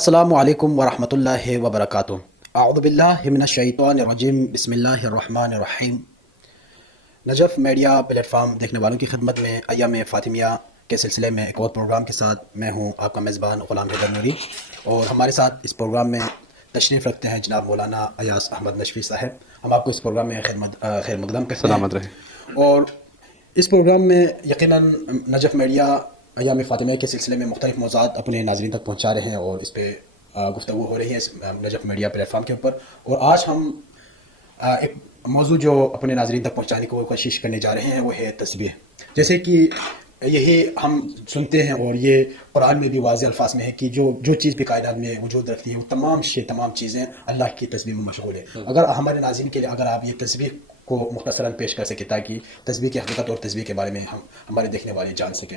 السلام علیکم ورحمۃ اللہ وبرکاتہ۔ اعوذ باللہ من الشیطان الرجیم، بسم اللہ الرحمن الرحیم۔ نجف میڈیا پلیٹ فارم دیکھنے والوں کی خدمت میں ایام فاطمیہ کے سلسلے میں ایک اور پروگرام کے ساتھ میں ہوں آپ کا میزبان غلام حیدر نوری، اور ہمارے ساتھ اس پروگرام میں تشریف رکھتے ہیں جناب مولانا ایاز احمد نشفی صاحب۔ ہم آپ کو اس پروگرام میں خیر مقدم کرتے ہیں، سلامت رہے۔ اور اس پروگرام میں یقیناً نجف میڈیا ایام فاطمیہ کے سلسلے میں مختلف موضوعات اپنے ناظرین تک پہنچا رہے ہیں، اور اس پہ گفتگو ہو رہی ہے اس نجف میڈیا پلیٹ فارم کے اوپر۔ اور آج ہم ایک موضوع جو اپنے ناظرین تک پہنچانے کی کوشش کرنے جا رہے ہیں وہ ہے تسبیح۔ جیسے کہ یہی ہم سنتے ہیں اور یہ قرآن میں بھی واضح الفاظ میں ہے کہ جو چیز بھی کائنات میں وجود رکھتی ہے وہ تمام چیزیں اللہ کی تسبیح میں مشغول ہے۔ اگر ہمارے ناظرین کے لیے اگر آپ یہ تسبیح کو مختصراً پیش کر سکیں تاکہ تسبیح کی حقیقت اور تسبیح کے بارے میں ہم ہمارے دیکھنے والے جان سکیں۔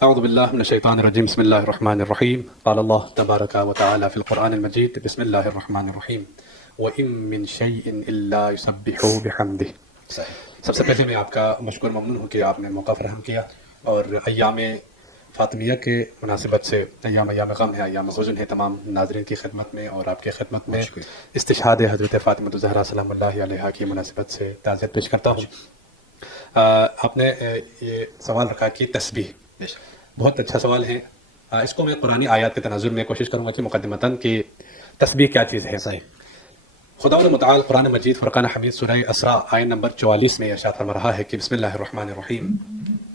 اعوذ باللہ من الشیطان الرجیم، بسم اللہ الرحمن الرحیم۔ قال اللہ تبارک و تعالی فی القرآن المجید، بسم اللہ الرحمن الرحیم، وَإِن مِّن شَيْءٍ إِلَّا يُسَبِّحُ بِحَمْدِهِ۔ سب سے پہلے میں آپ کا مشکور ممنون ہوں کہ آپ نے موقع فراہم کیا، اور ایام فاطمیہ کے مناسبت سے ایام غم ہے، ایام حزن ہے، تمام ناظرین کی خدمت میں اور آپ کی خدمت میں استشہاد حضرت فاطمہ الزہرا سلام اللہ علیہا کی مناسبت سے تعزیت پیش کرتا ہوں۔ آپ نے یہ سوال رکھا کہ تسبیح، بہت اچھا سوال ہے۔ اس کو میں قرآنی آیات کے تناظر میں کوشش کروں گا کہ مقدمتاً کہ تسبیح کیا چیز ہے۔ صحیح۔ خدا متعال قرآن مجید فرقان حمید سورہ اسراء آیت نمبر 44 میں ارشاد فرما رہا ہے کہ بسم اللہ الرحمن الرحیم۔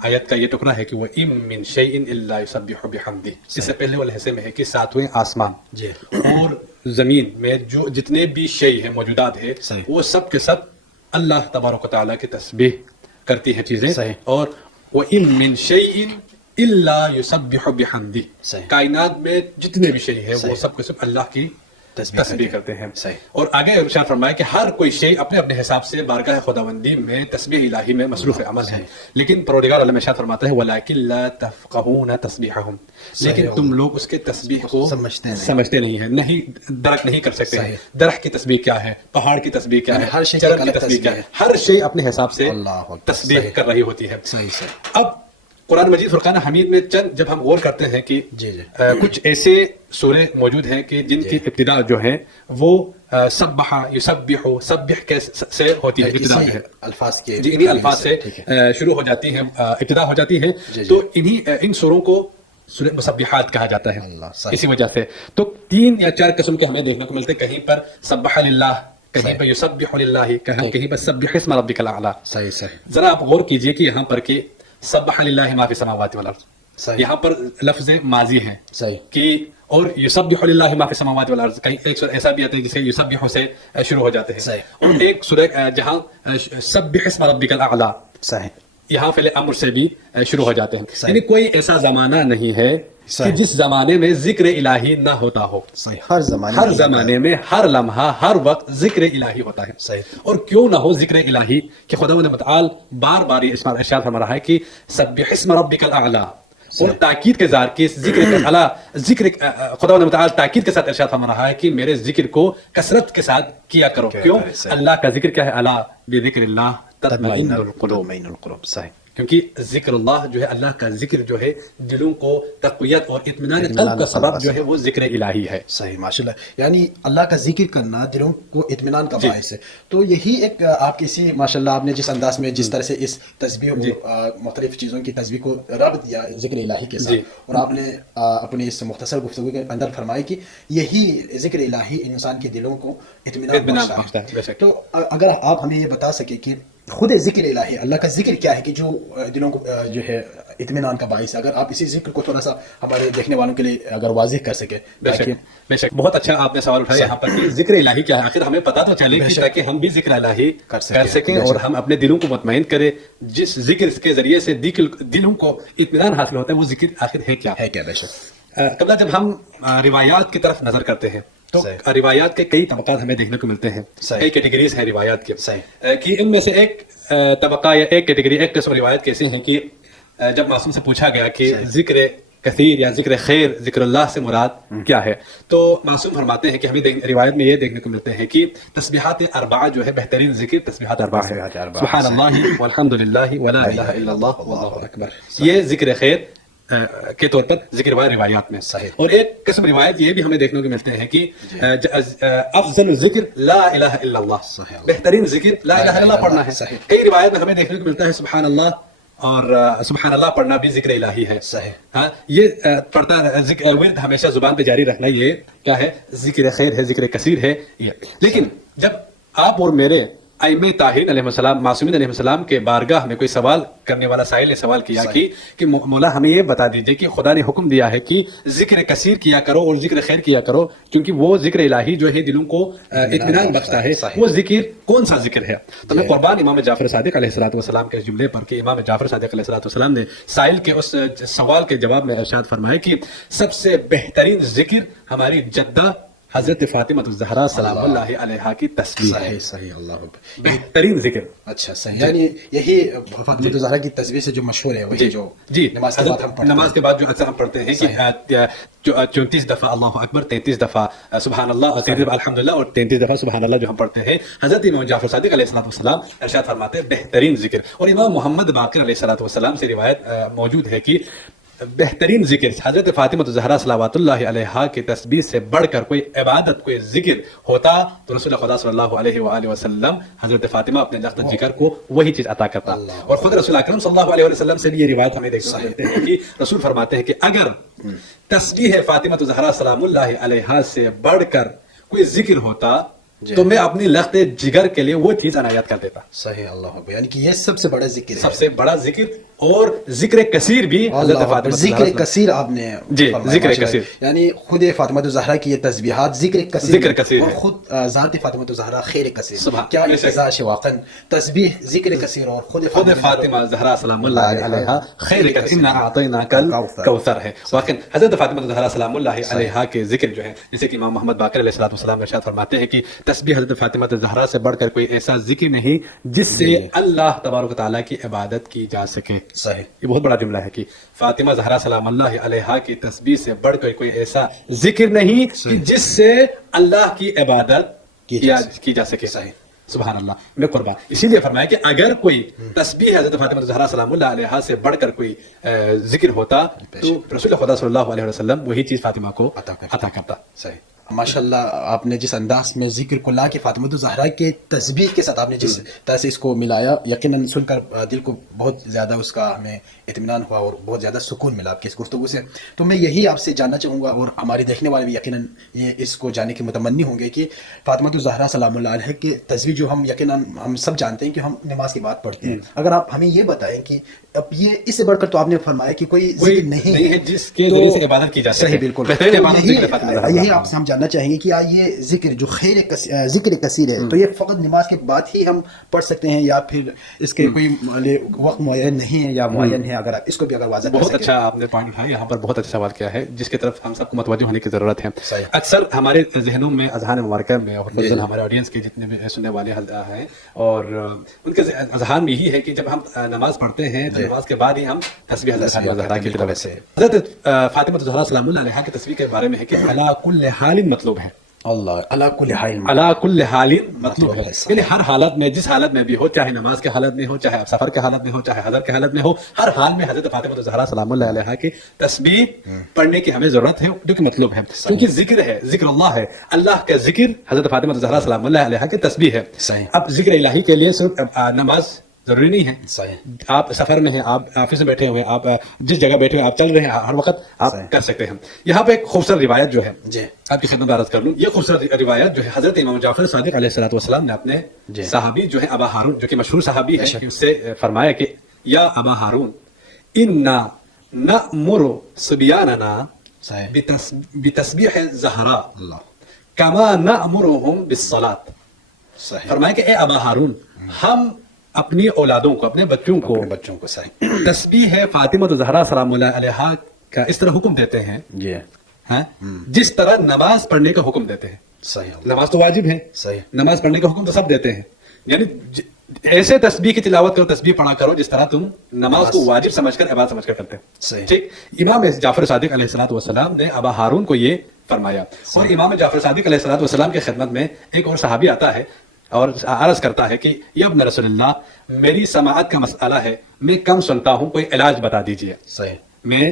آیت کا یہ ٹکڑا ہے کہ وَإِن مِّن شَيْءٍ إِلَّا يُسَبِّحُ بِحَمْدِهِ۔ اس سے پہلے والے حصے میں ہے کہ ساتویں آسمان جی اور زمین میں جو جتنے بھی شے ہیں، موجودات ہے، وہ سب کے سب اللہ تبارک و تعالیٰ کی تسبیح کرتی ہیں چیزیں۔ اور وَإِن مِّن شَيْءٍ إِلَّا يُسَبِّحُ بِحَمْدِهِ، کائنات میں جتنے بھی شے ہیں وہ سب کے سب اللہ کی تسبیح کرتے ہیں۔ اور آگے ارشاد فرمایا کہ ہر کوئی شے اپنے اپنے حساب سے بارگاہ خداوندی میں تسبیح الہی میں مصروف عمل ہے، لیکن پروردگار عالم ارشاد فرماتا ہے وَلَٰكِن لَا تَفْقَهُونَ تَسْبِيحَهُمْ، لیکن تم لوگ اس کے تسبیح کو سمجھتے نہیں ہیں، نہیں درک نہیں کر سکتے ہیں۔ درخت کی تسبیح کیا ہے، پہاڑ کی تسبیح کیا ہے، چرن کی تسبیح کیا ہے، ہر شے اپنے حساب سے تسبیح کر رہی ہوتی ہے۔ اب قرآن مجید فرقان حمید میں چند جب ہم غور کرتے ہیں کہ کچھ ایسے سورے موجود ہیں کہ جن کی ابتدا جو ہے وہ سبح یسبح سبح سے ہوتی ہے، ابتدا ہے الفاظ کے انہی الفاظ سے شروع ہو جاتی ہیں، ابتدا ہو جاتی ہے، تو ان سوروں کو سورہ مسبحات کہا جاتا ہے۔ اسی وجہ سے تو 3 یا 4 قسم کے ہمیں دیکھنے کو ملتے ہیں، کہیں پر سبح للہ، کہیں پر یسبح للہ، کہیں پر سبح اسم ربک الاعلی۔ صحیح۔ ذرا آپ غور کیجئے کہ یہاں پر کہ سبح للہ ما فی السماوات والارض، یہاں پر لفظ ماضی ہے کہ اور یسبح للہ ما فی السماوات والارض، کہیں ایک سورہ ایسا بھی آتا ہے جسے یسبح سے شروع ہو جاتے ہیں، اور ایک سورہ جہاں سبح اسم ربک الاعلی، یہاں فعل امر سے بھی شروع ہو جاتے ہیں۔ یعنی کوئی ایسا زمانہ نہیں ہے کہ جس زمانے میں ذکر الہی نہ ہوتا ہو، ہر زمانے میں ہر لمحہ ہر وقت ذکر الہی ہوتا ہے۔ اور کیوں نہ ہو ذکر الہی کہ خداوند متعال بار بار یہ ارشاد فرما رہا ہے کہ سبح اسم ربک الاعلی، اور تاکید کے ذار کے ذکر خداوند متعال تاکید کے ساتھ ارشاد فرما رہا ہے کہ میرے ذکر کو کثرت کے ساتھ کیا کرو۔ کیوں؟ اللہ کا ذکر کیا ہے، الا بذکر اللہ تطمئن القلوب، کیونکہ ذکر اللہ جو ہے، اللہ کا ذکر جو ہے دلوں کو تقویت اور اطمینان قلب کا سبب جو ہے وہ ذکر الہی ہے۔ صحیح، ماشاءاللہ، یعنی اللہ کا ذکر کرنا دلوں کو اطمینان کا باعث ہے۔ تو یہی ایک آپ کی اسی ماشاءاللہ آپ نے جس انداز میں جس طرح سے اس تسبیح مختلف چیزوں کی تسبیح کو ربط دیا ذکر الہی کے ساتھ، اور آپ نے اپنی اس مختصر گفتگو کے اندر فرمایا کہ یہی ذکر الہی انسان کے دلوں کو اطمینان بخشتا ہے۔ تو اگر آپ ہمیں یہ بتا سکیں کہ خود ذکر الہی، اللہ کا ذکر کیا ہے کہ جو دلوں کو جو ہے اطمینان کا باعث ہے، اگر آپ اسی ذکر کو تھوڑا سا ہمارے دیکھنے والوں کے لیے اگر واضح کر سکیں۔ بے شک بہت اچھا آپ نے سوال اٹھایا یہاں پر کہ ذکر الہی کیا ہے، آخر ہمیں پتہ تو چلے کہ تاکہ ہم بھی ذکر الہی کر سکیں اور ہم اپنے دلوں کو مطمئن کریں، جس ذکر کے ذریعے سے دلوں کو اطمینان حاصل ہوتا ہے، وہ ذکر آخر ہے کیا؟ بے شک۔ قبل جب ہم روایات کی طرف نظر کرتے ہیں تو روایات کے کئی طبقات ہمیں دیکھنے کو ملتے ہیں، کئی کیٹیگریز ہیں روایات کے، کہ ان میں سے ایک طبقہ یا ایک کیٹیگری، ایک قسم روایت کیسی ہیں کہ جب معصوم سے پوچھا گیا کہ ذکر کثیر یا ذکر خیر ذکر اللہ سے مراد کیا ہے، تو معصوم فرماتے ہیں کہ ہمیں روایت میں یہ دیکھنے کو ملتے ہیں کہ تسبیحات اربعہ جو ہے بہترین ذکر تسبیحات اربعہ ہے، سبحان اللہ والحمد للہ ولا الہ الا اللہ واللہ اکبر، یہ ذکر خیر کے طور پر ذکر ہوا ہے روایات میں. اور ایک قسم روایت یہ بھی ہمیں دیکھنے کو ملتے ہیں کہ افضل الذکر لا الہ الا اللہ، بہترین ذکر لا الہ الا اللہ پڑھنا ہے. کئی روایت میں ہمیں دیکھنے کو ملتا ہے سبحان اللہ، اور سبحان اللہ پڑھنا بھی ذکر الہی ہے. ہاں، یہ پڑھتا ورد ہمیشہ زبان پہ جاری رکھنا یہ کیا ہے؟ ذکر خیر ہے، ذکر کثیر ہے. لیکن جب آپ اور میرے ائمہ طاہرین علیہ السلام، معصومین علیہ السلام کے بارگاہ میں کوئی سوال کرنے والا سائل نے سوال کیا کہ مولا ہمیں یہ بتا دیجئے کہ خدا نے حکم دیا ہے کہ ذکر کثیر کیا کرو اور ذکر خیر کیا کرو، کیونکہ وہ ذکر الہی جو ہے دلوں کو اطمینان بخشتا ہے، وہ ذکر کون سا ذکر ہے؟ تو میں قربان امام جعفر صادق علیہ السلام کے جملے پر کہ امام جعفر صادق علیہ السلام نے سائل کے اس سوال کے جواب میں ارشاد فرمایا کہ سب سے بہترین ذکر ہماری جدہ حضرت فاطمہ الزہرا سلام اللہ علیہا کی تسبیح ہے. صحیح اللہ بہترین ذکر. اچھا صحیح، یعنی یہی فاطمہ الزہرا کی تسبیح سے جو مشہور ہے وہی جو نماز کے بعد جو اکثر ہم پڑھتے ہیں کہ 34 دفعہ اللہ اکبر، 33 دفعہ سبحان اللہ، 33 دفعہ الحمدللہ اور 33 دفعہ سبحان اللہ جو ہم پڑھتے ہیں. حضرت امام جعفر صادق علیہ السلام ارشاد فرماتے ہیں بہترین ذکر. اور امام محمد باقر علیہ السلام سے روایت موجود ہے کہ بہترین ذکر حضرت فاطمہ الزہرا صلوات اللہ علیہا کی تسبیح سے بڑھ کر کوئی عبادت، کوئی ذکر ہوتا تو رسول خدا صلی اللہ علیہ وآلہ وسلم حضرت فاطمہ اپنے لخت جگر کو وہی چیز عطا کرتا. اور خود رسول اکرم صلی اللہ علیہ وسلم سے بھی یہ روایت ہمیں دیکھتے ہیں کہ رسول فرماتے ہیں کہ اگر تسبیح فاطمہ الزہرا سلام اللہ علیہا سے بڑھ کر کوئی ذکر ہوتا تو میں اپنی لخت جگر کے لیے وہ چیز عنایت کر دیتا. صحیح اللہ، یعنی کہ یہ سب سے بڑا ذکر ہے، سب سے بڑا ذکر. اور ذکر کثیر بھی حضرت فاطمہ ذکر کثیر آپ نے جی ذکر کثیر، یعنی خود فاطمہ الزہرا کی یہ تسبیحات ذکر کثیر اور خود ذات فاطمہ الزہرا خیر کثیر. کیا امتزاج ہے واقعا، تسبیح ذکر کثیر اور خود فاطمہ الزہرا سلام اللہ علیہا خیر کثیر. انا اعطیناک الکوثر ہے. واقعا حضرت فاطمہ الزہرا سلام اللہ علیہا کے ذکر جو ہے، جیسے کہ امام محمد باقر علیہ السلام ارشاد فرماتے ہیں کہ تسبیح حضرت فاطمہ الزہرا سے بڑھ کر کوئی ایسا ذکر نہیں جس سے اللہ تبارک و تعالیٰ کی عبادت کی جا سکے. صحیح، یہ بہت بڑا جملہ ہے کہ فاطمہ زہرا سلام اللہ علیہا کی تسبیح سے بڑھ کر کوئی ایسا ذکر نہیں کہ جس سے اللہ کی عبادت کی جا سکے. سبحان اللہ، میں قربان. اسی لیے فرمایا کہ اگر کوئی تسبیح حضرت فاطمہ زہرا سلام اللہ علیہا سے بڑھ کر کوئی ذکر ہوتا تو رسول خدا صلی اللہ علیہ وسلم وہی چیز فاطمہ کو عطا کرتا. صحیح، ماشاءاللہ آپ نے جس انداز میں ذکر کو لا کے فاطمہ الزہرا کے تسبیح کے ساتھ آپ نے جس طرح سے اس کو ملایا، یقیناً سن کر دل کو بہت زیادہ اس کا ہمیں اطمینان ہوا اور بہت زیادہ سکون ملا آپ کی اس گفتگو سے. تو میں یہی آپ سے جاننا چاہوں گا اور ہمارے دیکھنے والے بھی یقیناً یہ اس کو جاننے کے متمنی ہوں گے کہ فاطمہ الزہرا سلام اللہ علیہ کے تسبیح جو ہم یقیناً ہم سب جانتے ہیں کہ ہم نماز کے بعد پڑھتے ہیں، اگر آپ ہمیں یہ بتائیں کہ اب یہ اس سے بڑھ کر تو آپ نے فرمایا کہ کوئی ذکر نہیں ہے جس کے ذریعے سے عبادت کی جا سکے. صحیح، بالکل. یہی آپ سے ہم جاننا چاہیں گے کہ یہ ذکر جو ذکر کثیر ہے تو یہ فقط نماز کے بعد ہی ہم پڑھ سکتے ہیں یا پھر اس کے کوئی وقت معین نہیں ہے یا معین ہے؟ اگر آپ اس کو بھی اگر واضح کر سکیں. بہت اچھا آپ نے پوائنٹ اٹھایا، یہاں پر بہت اچھا سوال کیا ہے جس کی طرف ہم سب کو متوجہ ہونے کی ضرورت ہے. اکثر ہمارے ذہنوں میں اذہان مبارکہ میں اور ہمارے آڈینس کے جتنے بھی سننے والے ہیں اور ان کے اذہان میں یہی ہے کہ جب ہم نماز پڑھتے ہیں تو نماز کے بعد ہی ہم تسبیح الزہرا کی طرف سے حضرت فاطمہ الزہرا سلام اللہ علیہا کی تسبیح کے بارے میں ہے کہ علی کل حال مطلوب ہے. اللہ علی کل حال، علی کل حال مطلوب ہے، یعنی ہر حالت میں، جس حالت میں بھی ہو، چاہے نماز کے حالت میں ہو، چاہے سفر کے حالت میں ہو، چاہے حضر کے حالت میں ہو، ہر حال میں حضرت فاطمہ الزہرا سلام اللہ علیہا کی تسبیح پڑھنے کی ہمیں ضرورت ہے جو کہ مطلوب ہے، کیونکہ ذکر ہے، ذکر اللہ ہے، اللہ کا ذکر حضرت فاطمہ الزہرا سلام اللہ علیہا کی تسبیح ہے. اب ذکر الہی کے لیے صرف نماز ضروری نہیں ہے. صحیح، آپ سفر میں ہیں، آپ آفس میں بیٹھے ہوئے، آپ جس جگہ بیٹھے ہوئے آپ چل رہے ہیں، ہر وقت آپ کر سکتے ہیں. یہاں پہ ایک خوبصورت روایت جو ہے آپ کی خدمت میں عرض کر لوں. یہ خوبصورت روایت جو ہے حضرت امام جعفر صادق علیہ السلام نے اپنے صحابی جو ہے ابا ہارون، جو کہ مشہور صحابی ہے، اس سے فرمایا کہ یا ابا ہارون انا نأمر صبیاننا بتسبیح الزہرا کما نأمرهم بالصلاۃ. فرمایا کہ اے ابا ہارون، ہم اپنی اولادوں کو، اپنے بچوں کو تسبیح فاطمہ الزہرا سلام اللہ علیہا کا اس طرح حکم دیتے ہیں جس طرح نماز پڑھنے کا حکم دیتے ہیں. نماز تو واجب ہے، نماز پڑھنے کا حکم تو سب دیتے ہیں، یعنی ایسے تسبیح کی تلاوت کرو، تسبیح پڑھا کرو جس طرح تم نماز کو واجب سمجھ کر، عبادت سمجھ کر کرتے ہیں. ٹھیک، امام جعفر صادق علیہ السلام نے ابا ہارون کو یہ فرمایا. اور امام جعفر صادق علیہ السلام کی خدمت میں ایک اور صحابی آتا ہے اور عرض کرتا ہے کہ یا ابن رسول اللہ، میری سماعت کا مسئلہ ہے، میں کم سنتا ہوں، کوئی علاج بتا دیجئے. میں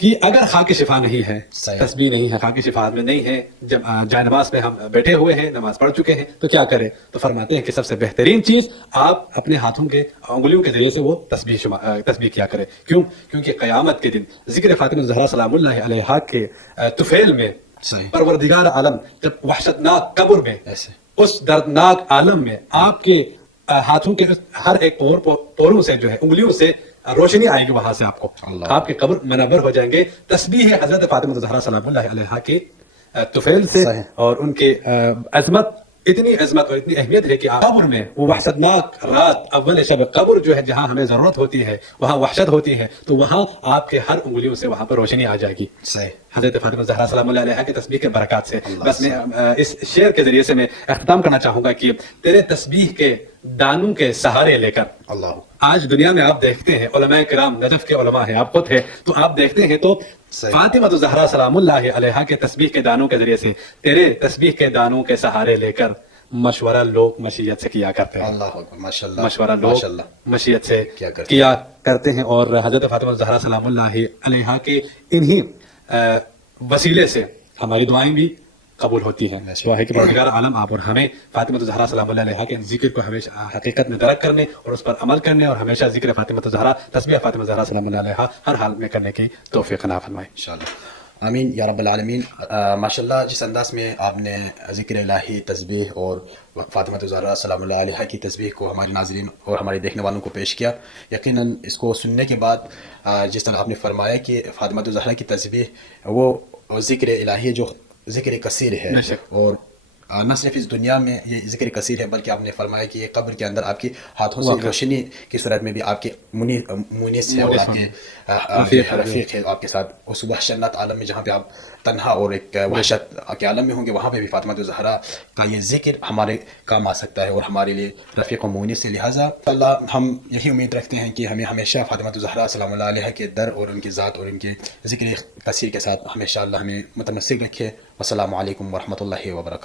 کہ اگر خاک شفا نہیں ہے، صحیح. تسبیح نہیں ہے، خاک شفا میں نہیں ہے، جب جائے نماز پہ ہم بیٹھے ہوئے ہیں، نماز پڑھ چکے ہیں، تو کیا کریں؟ تو فرماتے ہیں کہ سب سے بہترین چیز آپ اپنے ہاتھوں کے انگلیوں کے ذریعے سے وہ تسبیح کیا کریں. کیوں؟ کیونکہ قیامت کے دن ذکر فاطمہ الزہرا سلام اللہ علیہا کے طفیل میں صحیح. پروردگار عالم جب وحشتناک قبر میں ایسے اس دردناک عالم میں آپ کے ہاتھوں کے ہر ایک پوروں سے جو ہے انگلیوں سے روشنی آئے گی، وہاں سے آپ کو اللہ. آپ کے قبر منور ہو جائیں گے. تسبیح ہے حضرت فاطمہ الزہرا سلام اللہ علیہا کے طفیل سے، صحیح. اور ان کے عظمت، اتنی عظمت اور اتنی اہمیت ہے کہ قبر میں وہ وحشتناک رات اول شب قبر جو ہے، جہاں ہمیں ضرورت ہوتی ہے، وہاں وحشت ہوتی ہے، تو وہاں آپ کے ہر انگلیوں سے وہاں پر روشنی آ جائے گی. صحیح. حضرت فاطمہ الزہرا سلام اللہ علیہا کی تسبیح کے برکات سے. بس میں اس شعر کے ذریعے سے میں اختتام کرنا چاہوں گا کہ تیرے تسبیح کے دانوں کے سہارے لے کر اللہ. آج دنیا میں آپ دیکھتے ہیں علماء کرام، نجف کے علماء ہیں، آپ خود ہیں، تو آپ دیکھتے ہیں تو فاطمہ الزہرا سلام اللہ علیہا کے تسبیح کے دانوں کے ذریعے سے تیرے تسبیح کے دانوں کے سہارے لے کر مشورہ لوگ مشیت سے کیا کرتے ہیں. اللہ اکبر. ماشاءاللہ. مشورہ لوگ ماشاءاللہ مشیت سے کیا کیا کرتے ہیں، اور حضرت فاطمہ الزہرا سلام اللہ علیہا کے انہی وسیلے سے ہماری دعائیں بھی قبول ہوتی ہیں. دعا ہے کہ پروردگار عالم آپ اور ہمیں فاطمہ الزہرا سلام اللہ علیہا کے ذکر کو ہمیشہ حقیقت میں درک کرنے اور اس پر عمل کرنے، اور ہمیشہ ذکر فاطمہ الزہرا، تسبیح فاطمہ الزہرا سلام اللہ علیہا ہر حال میں کرنے کی توفیق عطا فرمائے انشاءاللہ. آمین یا رب العالمین. ماشاءاللہ جس انداز میں آپ نے ذکر الہی، تسبیح اور فاطمہ الزہرا سلام اللہ علیہا کی تسبیح کو ہمارے ناظرین اور ہمارے دیکھنے والوں کو پیش کیا، یقیناً اس کو سننے کے بعد جس طرح آپ نے فرمایا کہ فاطمہ الزہرا کی تسبیح وہ ذکر الہی جو ذکر کثیر ہے، اور نہ صرف اس دنیا میں یہ ذکر کثیر ہے، بلکہ آپ نے فرمایا کہ یہ قبر کے اندر آپ کی ہاتھوں سے روشنی کی صورت میں بھی آپ کے مونس ہے اور آپ کے رفیق ہے آپ کے ساتھ اس وحشتناک عالم میں، جہاں پہ آپ تنہا اور ایک وحشت کے عالم میں ہوں گے، وہاں پہ بھی فاطمہ الزہرا کا یہ ذکر ہمارے کام آ سکتا ہے اور ہمارے لیے رفیق و مونس ہے. لہٰذا اللہ ہم یہی امید رکھتے ہیں کہ ہمیں ہمیشہ فاطمہ الزہرا سلام اللہ علیہا کے در اور ان کی ذات اور ان کے ذکر کثیر کے ساتھ ہمیشہ اللہ ہمیں متمسک رکھے. والسلام علیکم ورحمۃ اللہ وبرکاتہ.